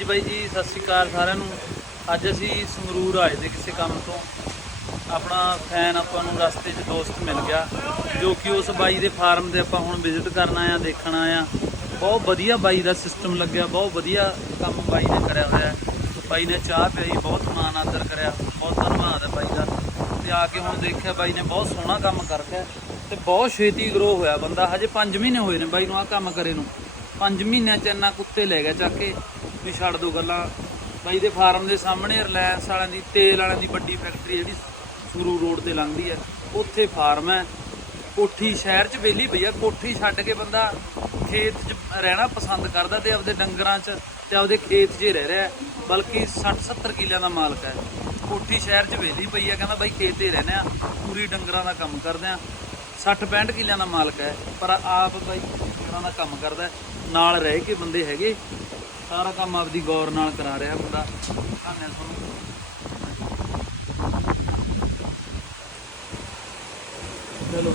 ਹਾਂਜੀ ਬਾਈ ਜੀ, ਸਤਿ ਸ਼੍ਰੀ ਅਕਾਲ ਸਾਰਿਆਂ ਨੂੰ। ਅੱਜ ਅਸੀਂ ਸੰਗਰੂਰ ਆਏ ਤੇ ਕਿਸੇ ਕੰਮ ਤੋਂ। ਆਪਣਾ ਫੈਨ ਆਪਾਂ ਨੂੰ ਰਸਤੇ 'ਚ ਦੋਸਤ ਮਿਲ ਗਿਆ, ਜੋ ਕਿ ਉਸ ਬਾਈ ਦੇ ਫਾਰਮ ਤੇ ਆਪਾਂ ਹੁਣ ਵਿਜ਼ਿਟ ਕਰਨਾ ਆ, ਦੇਖਣਾ ਆ। ਬਹੁਤ ਵਧੀਆ ਬਾਈ ਦਾ ਸਿਸਟਮ ਲੱਗਿਆ, ਬਹੁਤ ਵਧੀਆ ਕੰਮ ਬਾਈ ਨੇ ਕਰਿਆ ਹੋਇਆ ਬਾਈ ਨੇ ਚਾਹ ਪਿਆਈ, ਬਹੁਤ ਮਾਣ ਆਦਰ ਕਰਿਆ, ਬਹੁਤ ਧੰਨਵਾਦ ਹੈ ਬਾਈ ਦਾ। ਤੇ ਆ ਕੇ ਹੁਣ ਦੇਖਿਆ ਬਾਈ ਨੇ ਬਹੁਤ ਸੋਹਣਾ ਕੰਮ ਕਰ ਕਰਕੇ ਤੇ ਬਹੁਤ ਛੇਤੀ ਗਰੋ ਹੋਇਆ ਬੰਦਾ। ਹਜੇ 5 ਮਹੀਨੇ ਹੋਏ ਨੇ ਬਾਈ ਨੂੰ ਆ ਕੰਮ ਕਰੇ ਨੂੰ। 5 ਮਹੀਨਿਆਂ ਚ ਇੰਨਾ ਕੁੱਤੇ ਲੈ ਗਿਆ ਚੱਕ ਕੇ। ਵੀ ਛੱਡ ਦੋ ਗੱਲਾਂ। ਬਾਈ ਦੇ ਫਾਰਮ ਦੇ ਸਾਹਮਣੇ ਰਿਲਾਇੰਸ ਵਾਲਿਆਂ ਦੀ, ਤੇਲ ਵਾਲਿਆਂ ਦੀ ਵੱਡੀ ਫੈਕਟਰੀ ਜਿਹੜੀ ਸੂਰੂ ਰੋਡ ਤੇ ਲੰਘਦੀ ਹੈ। ਉੱਥੇ ਫਾਰਮ ਹੈ। ਕੋਠੀ ਸ਼ਹਿਰ ਚ ਵੇਲੀ ਪਈ ਆ। ਕੋਠੀ ਛੱਡ ਕੇ ਬੰਦਾ ਖੇਤ 'ਚ ਰਹਿਣਾ ਪਸੰਦ ਕਰਦਾ ਤੇ ਆਪਦੇ ਡੰਗਰਾਂ 'ਚ ਤੇ ਆਪਦੇ ਖੇਤ 'ਚ ਰਹਿ ਰਿਹਾ ਬਲਕਿ 60 70 ਕਿੱਲਿਆਂ ਦਾ ਮਾਲਕ ਹੈ। ਕੋਠੀ ਸ਼ਹਿਰ 'ਚ ਵੇਲੀ ਪਈ ਆ। ਕਹਿੰਦਾ ਬਾਈ ਖੇਤ 'ਤੇ ਹੀ ਰਹਿੰਦੇ ਆ। ਪੂਰੀ ਡੰਗਰਾਂ ਦਾ ਕੰਮ ਕਰਦੇ ਆ। 60 65 ਕਿੱਲਿਆਂ ਦਾ ਮਾਲਕ ਹੈ, ਪਰ ਆਪ ਬਾਈ ਡੰਗਰਾਂ ਦਾ ਕੰਮ ਕਰਦਾ ਨਾਲ ਰਹਿ ਕੇ ਬੰਦੇ ਹੈਗੇ, ਸਾਰਾ ਕੰਮ ਆਪਦੀ ਗੌਰ ਨਾਲ ਕਰਾ ਰਿਹਾ ਬੰਦਾ। ਧੰਨਵਾਦ ਤੁਹਾਨੂੰ। ਚਲੋ।